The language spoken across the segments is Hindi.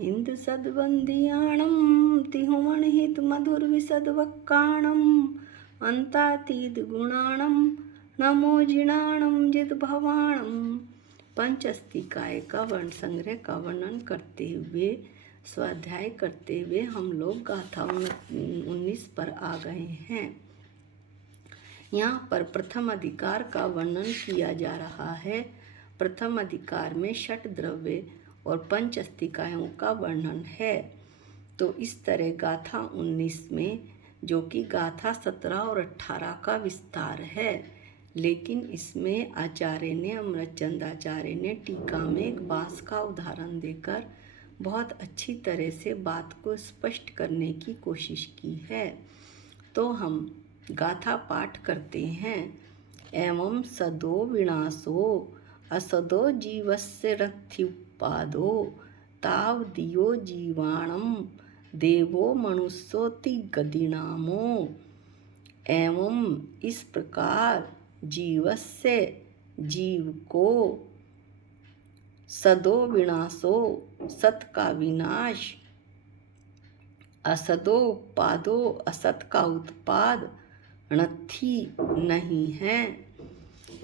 इंद सद्वंदियाणं तिहुमणिहित मधुर विसद्वक्काणं अंतातीत गुणाणं नमो जिणाणं जित भवाणं। पंचस्तिकाय का वर्ण संग्रह का वर्णन करते हुए स्वाध्याय करते हुए हम लोग गाथा 19 पर आ गए हैं। यहाँ पर प्रथम अधिकार का वर्णन किया जा रहा है। प्रथम अधिकार में षट द्रव्य और पंचस्तिकायों का वर्णन है। तो इस तरह गाथा 19 में, जो कि गाथा 17 और 18 का विस्तार है, लेकिन इसमें आचार्य ने, अमृतचंद आचार्य ने टीका में एक बांस का उदाहरण देकर बहुत अच्छी तरह से बात को स्पष्ट करने की कोशिश की है। तो हम गाथा पाठ करते हैं। एवं सदो विनाशो असदो जीवस्य रथ्युपादो ताव दियो जीवाणम देवो मनुष्योति गदिनामो। एवं इस प्रकार जीवस्य जीव को सदो विनाशो सत का विनाश, असदो उत्पादो असत का उत्पाद णथी नहीं है,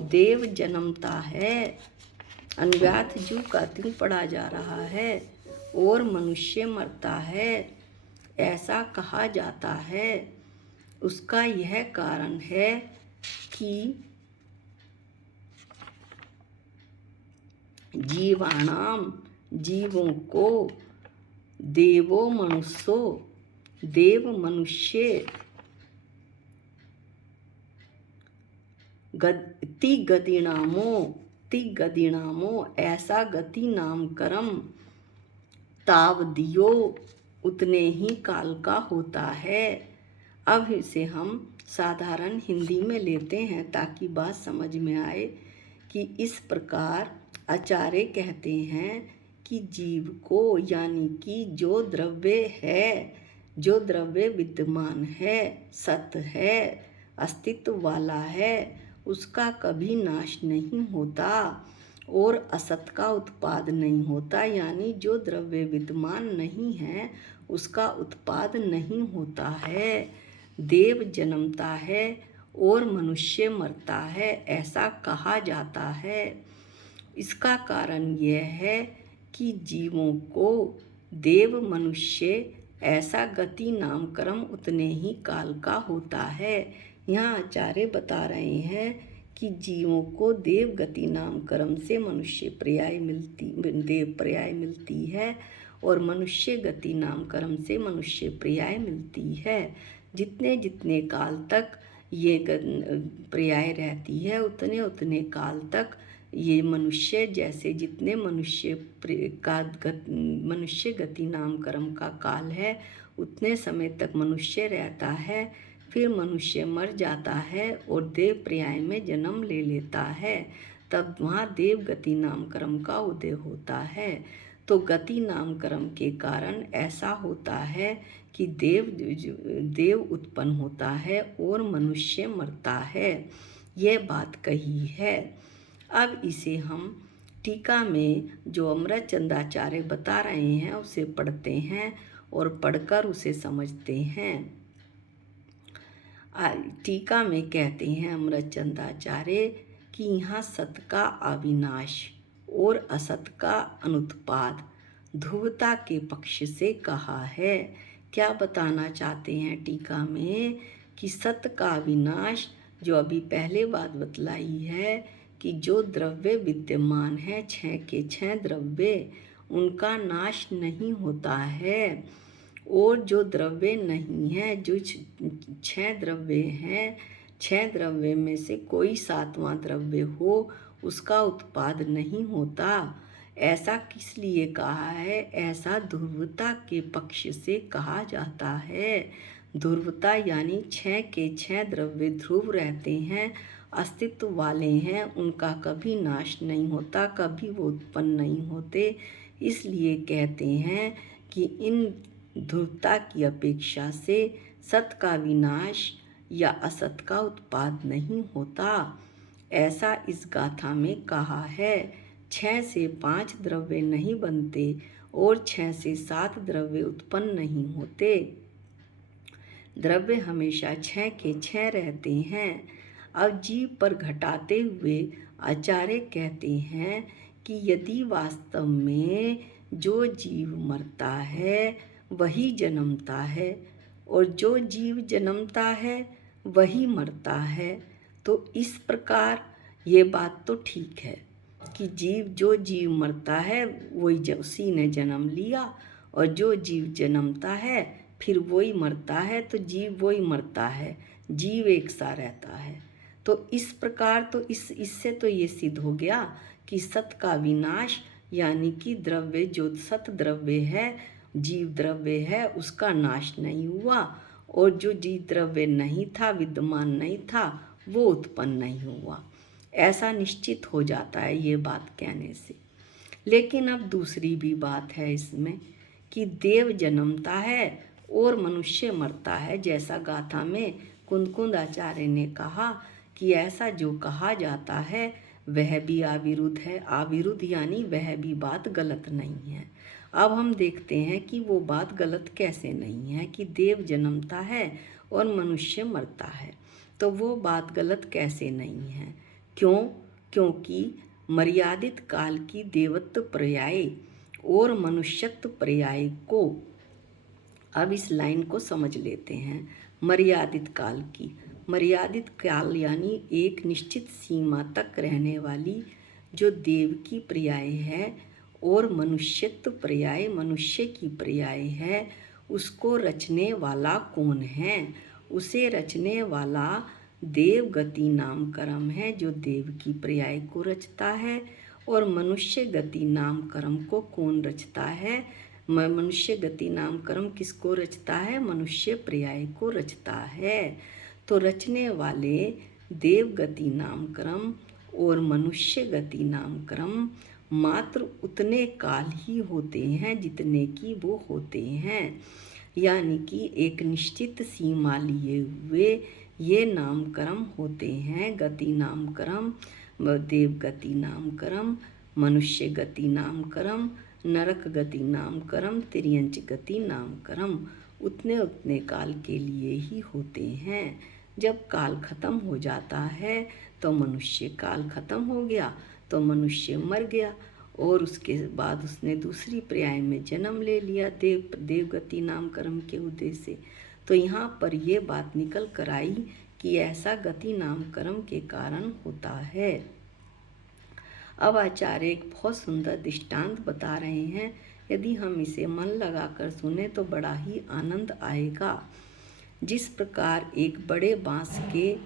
देव जन्मता है, अन्व्याथ जू का 3 पढ़ा जा रहा है, और मनुष्य मरता है, ऐसा कहा जाता है। उसका यह कारण है कि जीवाणाम जीवों को देवो मनुष्यो देव मनुष्य ति गदिनामो ऐसा गति नामकरम ताव दियो उतने ही काल का होता है। अब इसे हम साधारण हिंदी में लेते हैं ताकि बात समझ में आए कि इस प्रकार आचार्य कहते हैं कि जीव को, यानी कि जो द्रव्य है, जो द्रव्य विद्यमान है, सत है, अस्तित्व वाला है, उसका कभी नाश नहीं होता और असत का उत्पाद नहीं होता। यानी जो द्रव्य विद्यमान नहीं है उसका उत्पाद नहीं होता है। देव जन्मता है और मनुष्य मरता है, ऐसा कहा जाता है। इसका कारण यह है कि जीवों को देव मनुष्य ऐसा गति नामकरम उतने ही काल का होता है। यहाँ आचार्य बता रहे हैं कि जीवों को देव गति नामकरम से मनुष्य देव पर्याय मिलती है और मनुष्य गति नामकरम से मनुष्य पर्याय मिलती है। जितने जितने काल तक ये पर्याय रहती है उतने उतने काल तक ये मनुष्य, जैसे जितने मनुष्य गति नामकरम का काल है उतने समय तक मनुष्य रहता है, फिर मनुष्य मर जाता है और देव पर्याय में जन्म ले लेता है, तब वहाँ देव गति नामकरम का उदय होता है। तो गति नामकरम के कारण ऐसा होता है कि देव उत्पन्न होता है और मनुष्य मरता है, यह बात कही है। अब इसे हम टीका में जो अमृतचंदाचार्य बता रहे हैं उसे पढ़ते हैं और पढ़कर उसे समझते हैं। टीका में कहते हैं अमृतचंदाचार्य कि यहाँ सत का अविनाश और असत का अनुत्पाद ध्रुवता के पक्ष से कहा है। क्या बताना चाहते हैं टीका में कि सत का विनाश, जो अभी पहले बात बतलाई है कि जो द्रव्य विद्यमान है, 6 के 6 द्रव्य, उनका नाश नहीं होता है, और जो द्रव्य नहीं है, जो 6 द्रव्य हैं, 6 द्रव्य में से कोई 7वां द्रव्य हो उसका उत्पाद नहीं होता। ऐसा किस लिए कहा है? ऐसा ध्रुवता के पक्ष से कहा जाता है। ध्रुवता यानी 6 के 6 द्रव्य ध्रुव रहते हैं, अस्तित्व वाले हैं, उनका कभी नाश नहीं होता, कभी वो उत्पन्न नहीं होते। इसलिए कहते हैं कि इन ध्रुवता की अपेक्षा से सत का विनाश या असत का उत्पाद नहीं होता, ऐसा इस गाथा में कहा है। 6 से 5 द्रव्य नहीं बनते और 6 से 7 द्रव्य उत्पन्न नहीं होते। द्रव्य हमेशा 6 के 6 रहते हैं। अब जीव पर घटाते हुए आचार्य कहते हैं कि यदि वास्तव में जो जीव मरता है वही जन्मता है और जो जीव जन्मता है वही मरता है, तो इस प्रकार ये बात तो ठीक है कि जो जीव मरता है वही उसी ने जन्म लिया, और जो जीव जन्मता है फिर वही मरता है, तो जीव वही मरता है, जीव एक सा रहता है। तो इस प्रकार तो इससे तो ये सिद्ध हो गया कि सत का विनाश, यानी कि द्रव्य जो सत द्रव्य है, जीव द्रव्य है, उसका नाश नहीं हुआ, और जो जीव द्रव्य नहीं था, विद्यमान नहीं था, वो उत्पन्न नहीं हुआ। ऐसा निश्चित हो जाता है ये बात कहने से। लेकिन अब दूसरी भी बात है इसमें कि देव जन्मता है और मनुष्य मरता है। जैसा गाथा में कुंद आचार्य ने कहा कि ऐसा जो कहा जाता है वह भी अविरुद्ध है। अविरुद्ध यानी वह भी बात गलत नहीं है। अब हम देखते हैं कि वो बात गलत कैसे नहीं है कि देव जन्मता है और मनुष्य मरता है, तो वो बात गलत कैसे नहीं है। क्यों? क्योंकि मर्यादित काल की देवत्व पर्याय और मनुष्यत्व पर्याय को, अब इस लाइन को समझ लेते हैं। मर्यादित काल यानी एक निश्चित सीमा तक रहने वाली जो देव की पर्याय है, और मनुष्यत्व पर्याय मनुष्य की पर्याय है। उसको रचने वाला कौन है? उसे रचने वाला देव गति नाम कर्म है, जो देव की पर्याय को रचता है। और मनुष्य गति नाम कर्म को कौन रचता है? मनुष्य गति नाम कर्म किसको रचता है? मनुष्य पर्याय को रचता है। तो रचने वाले देव गति नाम कर्म और मनुष्य गति नाम कर्म मात्र उतने काल ही होते हैं जितने कि वो होते हैं, यानी कि एक निश्चित सीमा लिए हुए ये नामकर्म होते हैं। गति नामकर्म, देव गति नामकर्म, मनुष्य गति नामकर्म, नरक गति नामकर्म, तिर्यंच गति नामकर्म उतने उतने काल के लिए ही होते हैं। जब काल खत्म हो जाता है तो मनुष्य काल खत्म हो गया, तो मनुष्य मर गया, और उसके बाद उसने दूसरी पर्याय में जन्म ले लिया देवगति नाम कर्म के उद्देश्य से। तो यहाँ पर ये बात निकल कर आई कि ऐसा गति नाम कर्म के कारण होता है। अब आचार्य एक बहुत सुंदर दृष्टांत बता रहे हैं। यदि हम इसे मन लगाकर सुने तो बड़ा ही आनंद आएगा। जिस प्रकार एक बड़े बांस के,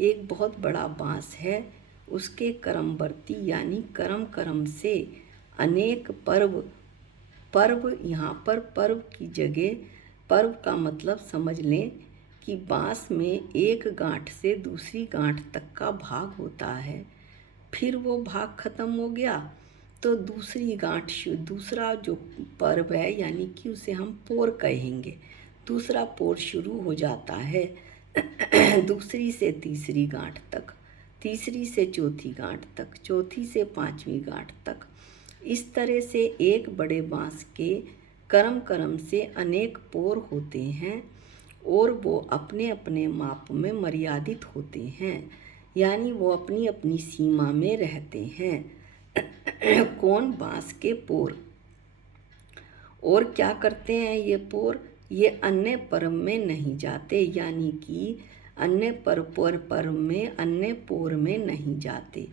एक बहुत बड़ा बांस है, उसके कर्मवर्ती यानी कर्म से अनेक पर्व यहाँ पर पर्व की जगह, पर्व का मतलब समझ लें कि बांस में एक गांठ से दूसरी गांठ तक का भाग होता है। फिर वो भाग खत्म हो गया तो दूसरी गांठ, दूसरा जो पर्व है यानी कि उसे हम पोर कहेंगे, दूसरा पोर शुरू हो जाता है दूसरी से तीसरी गांठ तक, तीसरी से चौथी गांठ तक, चौथी से पांचवी गांठ तक। इस तरह से एक बड़े बांस के कर्म से अनेक पोर होते हैं और वो अपने अपने माप में मर्यादित होते हैं, यानी वो अपनी अपनी सीमा में रहते हैं कौन? बांस के पोर। और क्या करते हैं ये पोर? ये अन्य पर्व में नहीं जाते, यानी कि अन्य पर्व में, अन्य पोर में नहीं जाते।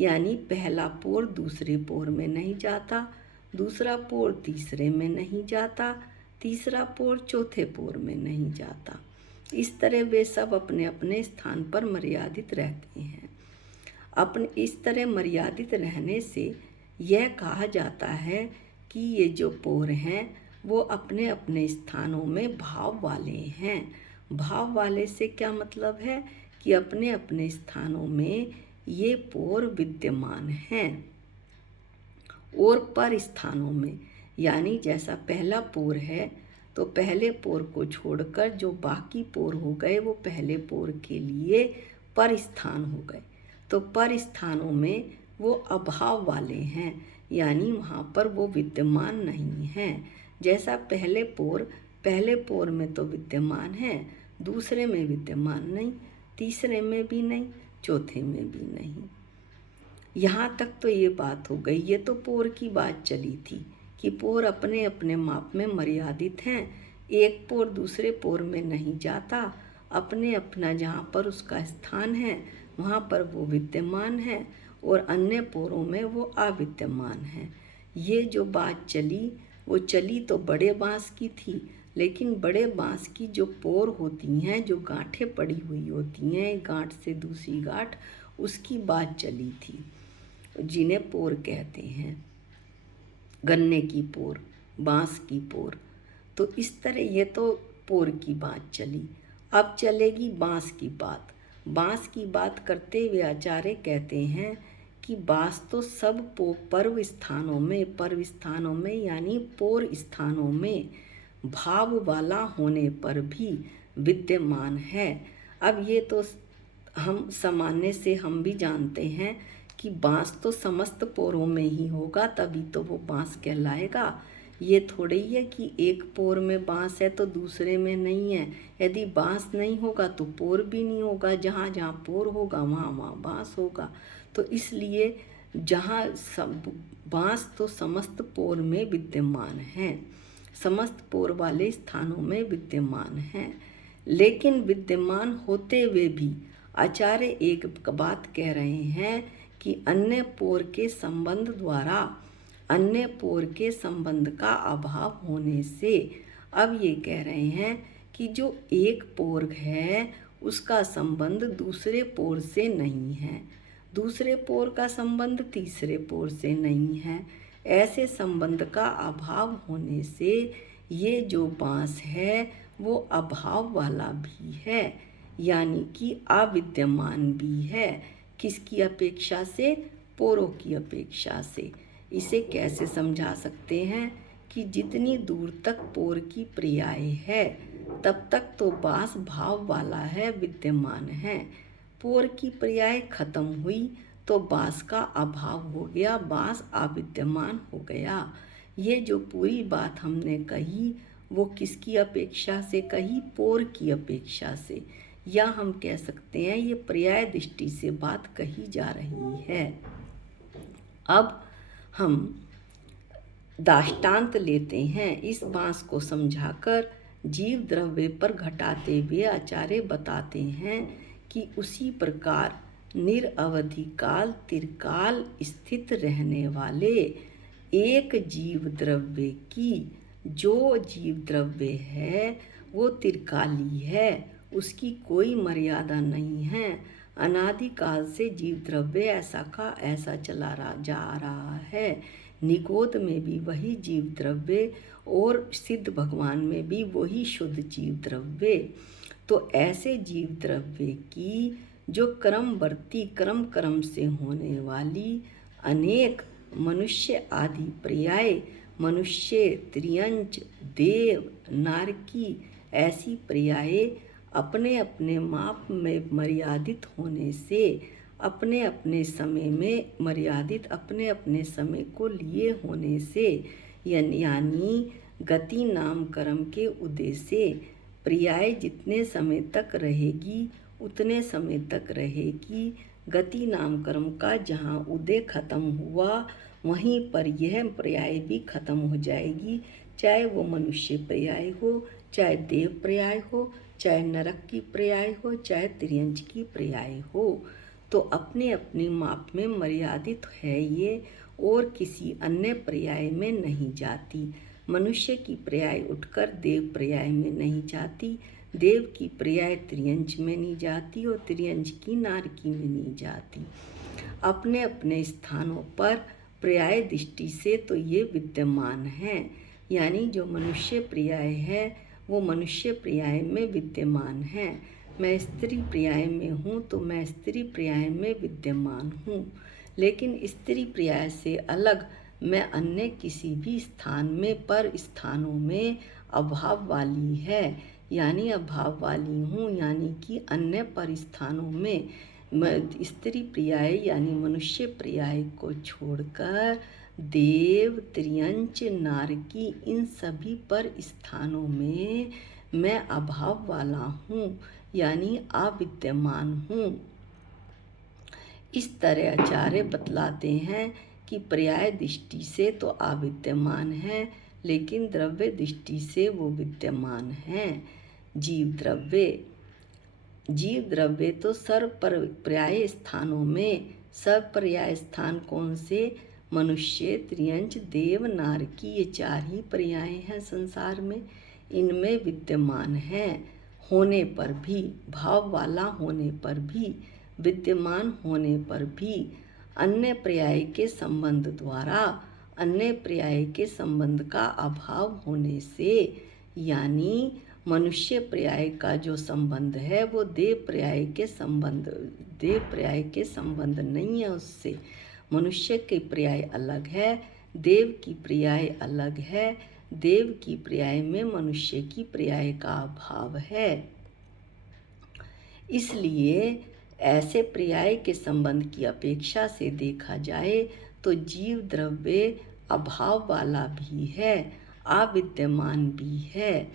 यानी पहला पोर दूसरे पोर में नहीं जाता, दूसरा पोर तीसरे में नहीं जाता, तीसरा पोर चौथे पोर में नहीं जाता। इस तरह वे सब अपने अपने स्थान पर मर्यादित रहते हैं। अपने इस तरह मर्यादित रहने से यह कहा जाता है कि ये जो पोर हैं वो अपने अपने स्थानों में भाव वाले हैं। भाव वाले से क्या मतलब है कि अपने अपने स्थानों में ये पोर विद्यमान हैं। और पर स्थानों में, यानी जैसा पहला पोर है तो पहले पोर को छोड़कर जो बाकी पोर हो गए वो पहले पोर के लिए पर स्थान हो गए। तो पर स्थानों में वो अभाव वाले हैं, यानी वहाँ पर वो विद्यमान नहीं है। जैसा पहले पोर में तो विद्यमान है, दूसरे में विद्यमान नहीं, तीसरे में भी नहीं, चौथे में भी नहीं। यहाँ तक तो ये बात हो गई। ये तो पोर की बात चली थी कि पोर अपने अपने माप में मर्यादित हैं, एक पोर दूसरे पोर में नहीं जाता, अपने अपना जहाँ पर उसका स्थान है वहाँ पर वो विद्यमान है और अन्य पोरों में वो अविद्यमान है। ये जो बात चली वो चली तो बड़े बाँस की थी, लेकिन बड़े बाँस की जो पोर होती हैं, जो गांठें पड़ी हुई होती हैं एक गांठ से दूसरी गांठ, उसकी बात चली थी, जिन्हें पोर कहते हैं। गन्ने की पोर, बाँस की पोर। तो इस तरह ये तो पोर की बात चली। अब चलेगी बाँस की बात। बाँस की बात करते हुए आचार्य कहते हैं कि बाँस तो सब पर्व स्थानों में यानी पोर स्थानों में भाव वाला होने पर भी विद्यमान है। अब ये तो हम सामान्य से हम भी जानते हैं कि बाँस तो समस्त पोरों में ही होगा, तभी तो वो बाँस कहलाएगा। ये थोड़ी है कि एक पोर में बाँस है तो दूसरे में नहीं है। यदि बाँस नहीं होगा तो पोर भी नहीं होगा, जहाँ जहाँ पोर होगा वहाँ वहाँ बाँस होगा। तो इसलिए जहाँ सब बाँस तो समस्त पोर में विद्यमान है, समस्त पोर वाले स्थानों में विद्यमान हैं। लेकिन विद्यमान होते हुए भी आचार्य एक बात कह रहे हैं कि अन्य पोर के संबंध का अभाव होने से अब ये कह रहे हैं कि जो एक पोर है उसका संबंध दूसरे पोर से नहीं है, दूसरे पोर का संबंध तीसरे पोर से नहीं है। ऐसे संबंध का अभाव होने से ये जो बाँस है वो अभाव वाला भी है, यानी कि अविद्यमान भी है। किसकी अपेक्षा से? पोरों की अपेक्षा से। इसे कैसे समझा सकते हैं कि जितनी दूर तक पोर की पर्याय है तब तक तो बाँस भाव वाला है, विद्यमान है। पोर की पर्याय खत्म हुई तो बाँस का अभाव हो गया, बाँस अविद्यमान हो गया। ये जो पूरी बात हमने कही वो किसकी अपेक्षा से कही? पोर की अपेक्षा से, या हम कह सकते हैं ये पर्याय दृष्टि से बात कही जा रही है। अब हम दाष्टांत लेते हैं। इस बाँस को समझाकर जीव द्रव्य पर घटाते हुए आचार्य बताते हैं कि उसी प्रकार निरअवधि काल त्रिकाल स्थित रहने वाले एक जीव द्रव्य की जो जीव द्रव्य है वो त्रिकाली है, उसकी कोई मर्यादा नहीं है। अनादिकाल से जीव द्रव्य ऐसा का ऐसा चला जा रहा है। निगोद में भी वही जीव द्रव्य और सिद्ध भगवान में भी वही शुद्ध जीव द्रव्य। तो ऐसे जीव द्रव्य की जो क्रम से होने वाली अनेक मनुष्य आदि पर्याय, मनुष्य, त्रियंच, देव, नारकी, ऐसी पर्याय अपने अपने माप में मर्यादित होने से, अपने अपने समय में मर्यादित, अपने अपने समय को लिए होने से, यानी गति नाम कर्म के उदय से पर्याय जितने समय तक रहेगी उतने समय तक रहेगी। गति नाम कर्म का जहाँ उदय खत्म हुआ वहीं पर यह पर्याय भी खत्म हो जाएगी, चाहे वो मनुष्य पर्याय हो, चाहे देव पर्याय हो, चाहे नरक की पर्याय हो, चाहे त्रियंच की पर्याय हो। तो अपने अपने माप में मर्यादित है ये, और किसी अन्य पर्याय में नहीं जाती। मनुष्य की पर्याय उठकर देव पर्याय में नहीं जाती, देव की पर्याय त्रियंच में नहीं जाती और त्रियंच की नारकी में नहीं जाती। अपने अपने स्थानों पर पर्याय दृष्टि से तो ये विद्यमान हैं, यानी जो मनुष्य पर्याय है वो मनुष्य पर्याय में विद्यमान है। मैं स्त्री पर्याय में हूँ तो मैं स्त्री पर्याय में विद्यमान हूँ, लेकिन स्त्री पर्याय से अलग मैं अन्य किसी भी स्थान में पर स्थानों में अभाव वाली है, यानी अभाव वाली हूँ, यानी कि अन्य पर स्थानों में स्त्री पर्याय यानी मनुष्य पर्याय को छोड़कर देव, त्रियंच, नारकी, इन सभी पर स्थानों में मैं अभाव वाला हूँ, यानी अविद्यमान हूँ। इस तरह आचार्य बतलाते हैं कि पर्याय दृष्टि से तो अविद्यमान है, लेकिन द्रव्य दृष्टि से वो विद्यमान है। जीव द्रव्य तो सर्व पर्याय स्थानों में, सब पर्याय स्थान कौन से? मनुष्य, त्रियंच, देव, नारकी, ये 4 ही पर्याय हैं संसार में। इनमें विद्यमान हैं होने पर भी, भाव वाला होने पर भी, विद्यमान होने पर भी, अन्य पर्याय के संबंध द्वारा अन्य पर्याय के संबंध का अभाव होने से, यानी मनुष्य पर्याय का जो संबंध है वो देव पर्याय के संबंध नहीं है उससे। मनुष्य की पर्याय अलग है, देव की पर्याय अलग है। देव की पर्याय में मनुष्य की पर्याय का अभाव है। इसलिए ऐसे पर्याय के संबंध की अपेक्षा से देखा जाए तो जीव द्रव्य अभाव वाला भी है, अविद्यमान भी है।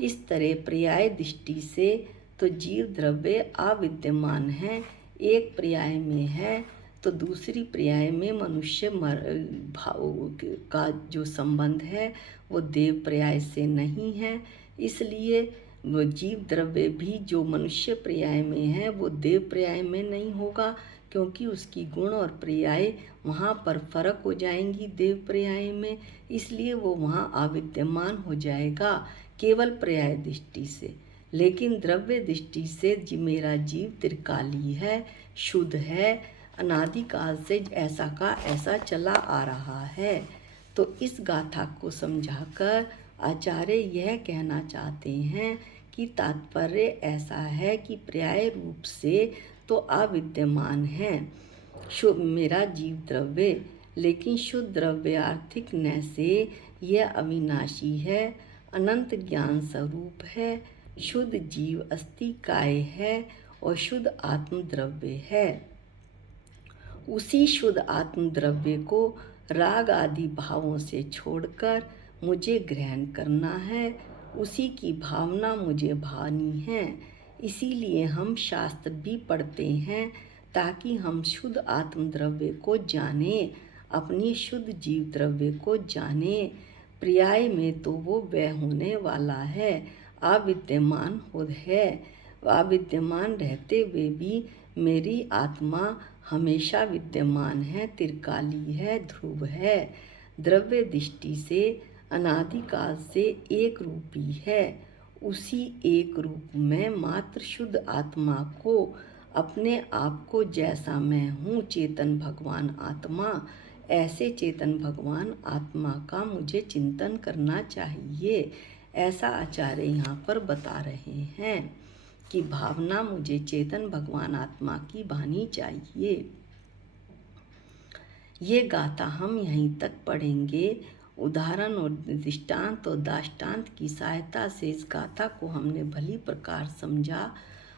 इस तरह पर्याय दृष्टि से तो जीव द्रव्य अविद्यमान है, एक पर्याय में है, तो दूसरी पर्याय में मनुष्य भाव का जो संबंध है वो देव पर्याय से नहीं है। इसलिए वो जीव द्रव्य भी जो मनुष्य पर्याय में है वो देव पर्याय में नहीं होगा, क्योंकि उसकी गुण और पर्याय वहाँ पर फर्क हो जाएंगी देव पर्याय में, इसलिए वो वहाँ अविद्यमान हो जाएगा केवल पर्याय दृष्टि से। लेकिन द्रव्य दृष्टि से मेरा जीव त्रिकाली है, शुद्ध है, अनादिकाल से ऐसा का ऐसा चला आ रहा है। तो इस गाथा को समझाकर आचार्य यह कहना चाहते हैं कि तात्पर्य ऐसा है कि पर्याय रूप से तो अविद्यमान है मेरा जीव द्रव्य, लेकिन शुद्ध द्रव्य आर्थिक न से यह अविनाशी है, अनंत ज्ञान स्वरूप है। शुद्ध जीव अस्थि काय है और शुद्ध आत्म द्रव्य है। उसी शुद्ध आत्म द्रव्य को राग आदि भावों से छोड़कर मुझे ग्रहण करना है, उसी की भावना मुझे भानी है। इसीलिए हम शास्त्र भी पढ़ते हैं ताकि हम शुद्ध आत्म द्रव्य को जानें, अपनी शुद्ध जीव द्रव्य को जानें। पर्याय में तो वो वह होने वाला है, अविद्यमान है। अविद्यमान रहते हुए भी मेरी आत्मा हमेशा विद्यमान है, त्रिकाली है, ध्रुव है। द्रव्य दृष्टि से अनादिकाल से एक रूपी है। उसी एक रूप में मात्र शुद्ध आत्मा को, अपने आप को जैसा मैं हूँ चेतन भगवान आत्मा, ऐसे चेतन भगवान आत्मा का मुझे चिंतन करना चाहिए। ऐसा आचार्य यहाँ पर बता रहे हैं कि भावना मुझे चेतन भगवान आत्मा की भानी चाहिए। ये गाथा हम यहीं तक पढ़ेंगे। उदाहरण और दृष्टांत और दाष्टांत की सहायता से इस गाथा को हमने भली प्रकार समझा।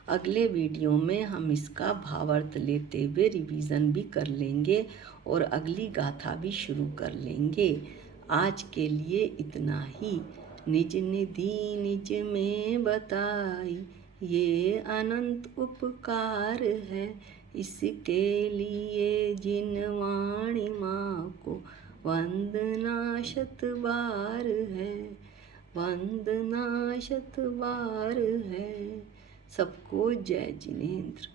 अगले वीडियो में हम इसका भावार्थ लेते हुए रिवीजन भी कर लेंगे और अगली गाथा भी शुरू कर लेंगे। आज के लिए इतना ही। निज निधि निज में बताई, ये अनंत उपकार है। इसके लिए जिन वाणी माँ को वंदना शत बार है, वंदना शत बार है। सबको जय जिनेंद्र।